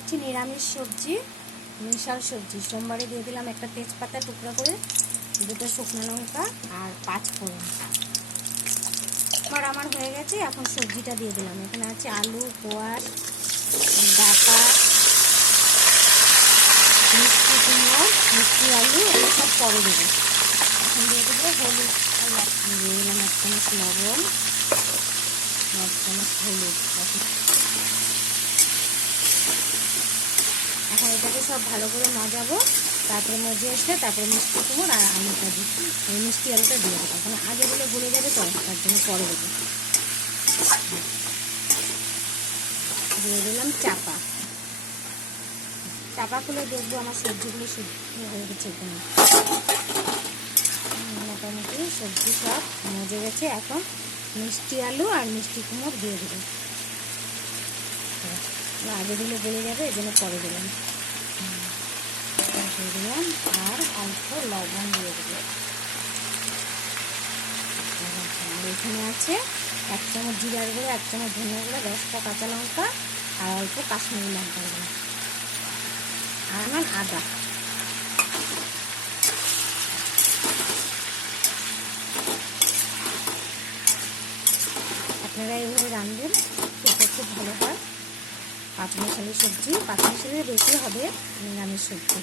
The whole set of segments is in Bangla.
দেখাচ্ছি নিরামিষ সবজি, মিশাল সবজি। সোমবারে দিয়ে দিলাম একটা তেজপাতা টুকরা করে, দুটো শুকনো লঙ্কা আর 5 ফোড়ন। আমার হয়ে গেছে। এখন সবজিটা দিয়ে দিলাম। এখানে আছে আলু, কোয়াশ, ডাঁটা, মিষ্টি কুমড়ো, মিষ্টি আলু, এগুলো সব পরে দেবো। এখন দিয়ে দেবো হলুদ, দিয়ে দিলাম 1 চামচ লবণ, 1 চামচ হলুদ। এখন এটাকে সব ভালো করে মজাবো। তারপরে মজে আসলে তারপরে মিষ্টি কুমড়ো আর আলুটা দিই, এই মিষ্টি আলুটা দিয়ে দেবো। এখন আগে দিলে গলে যাবে তো, তার জন্য পরে দেবো। দিয়ে দিলাম চাপা। চাপা খুলে দেখবো আমার সবজিগুলো সিদ্ধ হয়ে গেছে। এখানে মোটামুটি সবজি সব মজে গেছে। এখন মিষ্টি আলু আর মিষ্টি কুমড়ো দিয়ে দেবো। আগে দিলে গলে যাবে, এই জন্য পরে দিলাম। দিয়ে দিলাম আর অল্প লবণ দিয়ে দেবো। আর এখানে আছে 1 চামচ জিরার গুঁড়ো, 1 চামচ ধনিয়া গুঁড়ো, 10টা কাঁচা লঙ্কা আর অল্প কাশ্মীরি লঙ্কার গুঁড়ো আর আমার আদা। আপনারা এইভাবে রাঁধবেন, খেতে খুব ভালো হয়। 5 মিশালি সবজি, 5 মিশালি বেশি হবে নিরামিষ সবজি।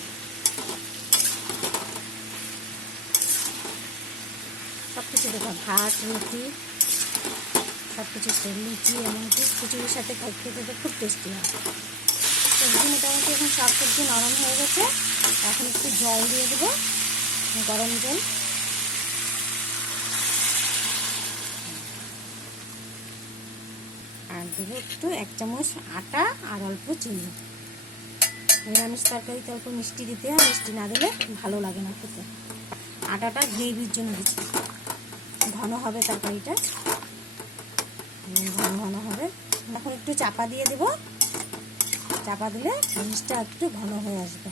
সব কিছু দেখো, ভাত, রুটি, সব কিছু, লুচি, এমনকি খিচুড়ির সাথে খেতে খুব টেস্টি হয়। সবজি মোটামুটি এখন সব সবজি নরম হয়ে গেছে। এখন একটু জল দিয়ে দেবো, গরম জল। আর দেবো একটু 1 চামচ আটা আর অল্প চিনি। নিরামিষ তরকারিতে অল্প মিষ্টি দিতে হয়, মিষ্টি না দিলে ভালো লাগে না খেতে। আটাটা গ্রেভির জন্য দিচ্ছি, ঘন হবে তরকারিটা, ঘন ঘন হবে। এখন একটু চাপা দিয়ে দেবো, চাপা দিলে জিনিসটা একটু ঘন হয়ে আসবে।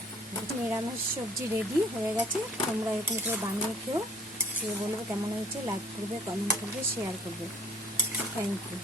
নিরামিষ সবজি রেডি হয়ে গেছে। তোমরা এরকম করে বানিয়ে খেও, খেয়ে বলবে কেমন হয়েছে। লাইক করবে, কমেন্ট করবে, শেয়ার করবে। Thank you.